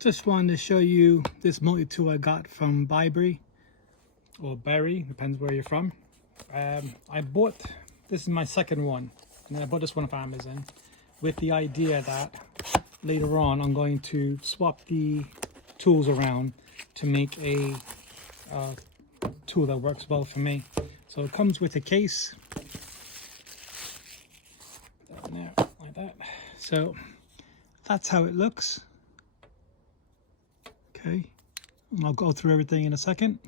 Just wanted to show you this multi-tool I got from Bibury, or Berry, depends where you're from. I bought, this is my second one, and I bought this one from Amazon with the idea that later on I'm going to swap the tools around to make a tool that works well for me. So it comes with a case, there, like that. So that's how it looks. Okay, and I'll go through everything in a second.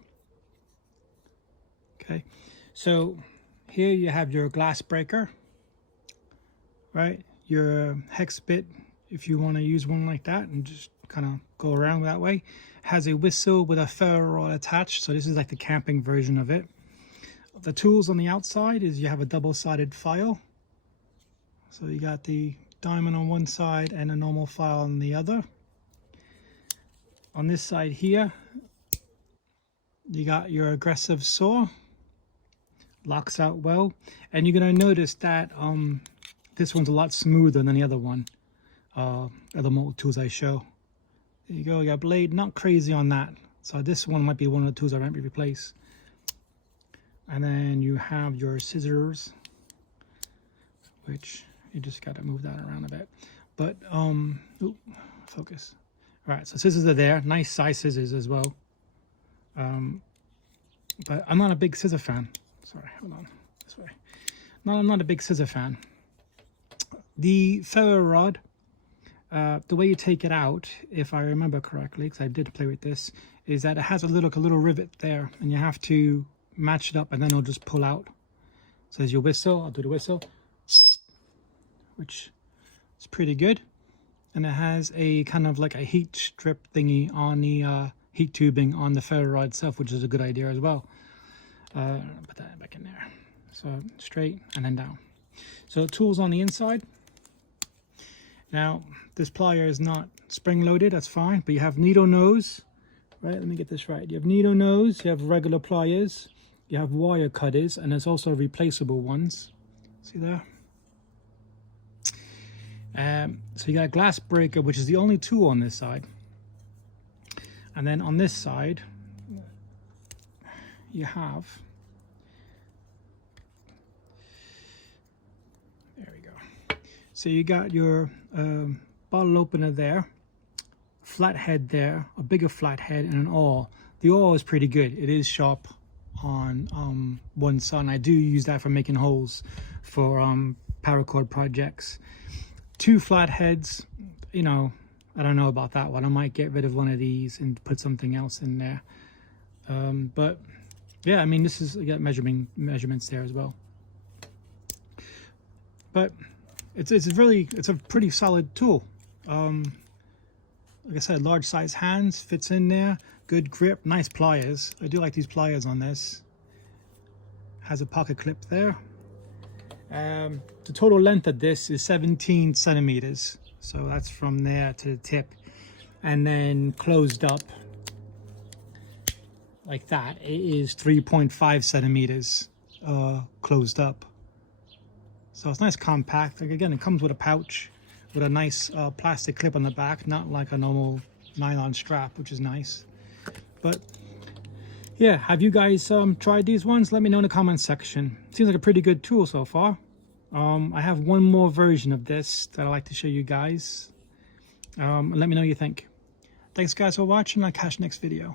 Okay, so here you have your glass breaker, right? Your hex bit, if you want to use one like that and just kind of go around that way. Has a whistle with a ferro rod attached, so this is like the camping version of it. The tools on the outside is you have a double-sided file. So you got the diamond on one side and a normal file on the other. On this side here, you got your aggressive saw, locks out well, and you're gonna notice that this one's a lot smoother than the other one, other multi-tools I show. There you go, you got blade, not crazy on that. So this one might be one of the tools I might replace. And then you have your scissors, which you just gotta move that around a bit. But, ooh, focus. All right, so scissors are there, nice size scissors as well. But I'm not a big scissor fan. Sorry, hold on, this way. No, I'm not a big scissor fan. The ferro rod, the way you take it out, if I remember correctly, because I did play with this, is that it has a little rivet there, and you have to match it up, and then it'll just pull out. So there's your whistle. I'll do the whistle, which is pretty good. And it has a kind of like a heat strip thingy on the heat tubing on the ferro rod itself, which is a good idea as well. Put that back in there. So straight and then down. So tools on the inside. Now this plier is not spring loaded, that's fine, but you have needle nose, right? Let me get this right. You have needle nose, you have regular pliers, you have wire cutters, and there's also replaceable ones. See there? So you got a glass breaker, which is the only tool on this side. And then on this side, you have, there we go. So you got your bottle opener there, flathead there, a bigger flathead, and an awl. The awl is pretty good. It is sharp on one side, and I do use that for making holes for paracord projects. 2 flatheads, you know, I don't know about that one. I might get rid of one of these and put something else in there. But yeah, I mean, this is, you got measurements there as well. But it's a pretty solid tool. Like I said, large size hands, fits in there, good grip, nice pliers. I do like these pliers on this. Has a pocket clip there. The total length of this is 17 centimeters. So that's from there to the tip. And then closed up like that, it is 3.5 centimeters closed up. So it's nice compact. Like, again, it comes with a pouch with a nice plastic clip on the back, not like a normal nylon strap, which is nice. But yeah, have you guys tried these ones? Let me know in the comments section. Seems like a pretty good tool so far. I have one more version of this that I'd like to show you guys. Let me know what you think. Thanks guys for watching. I'll catch you next video.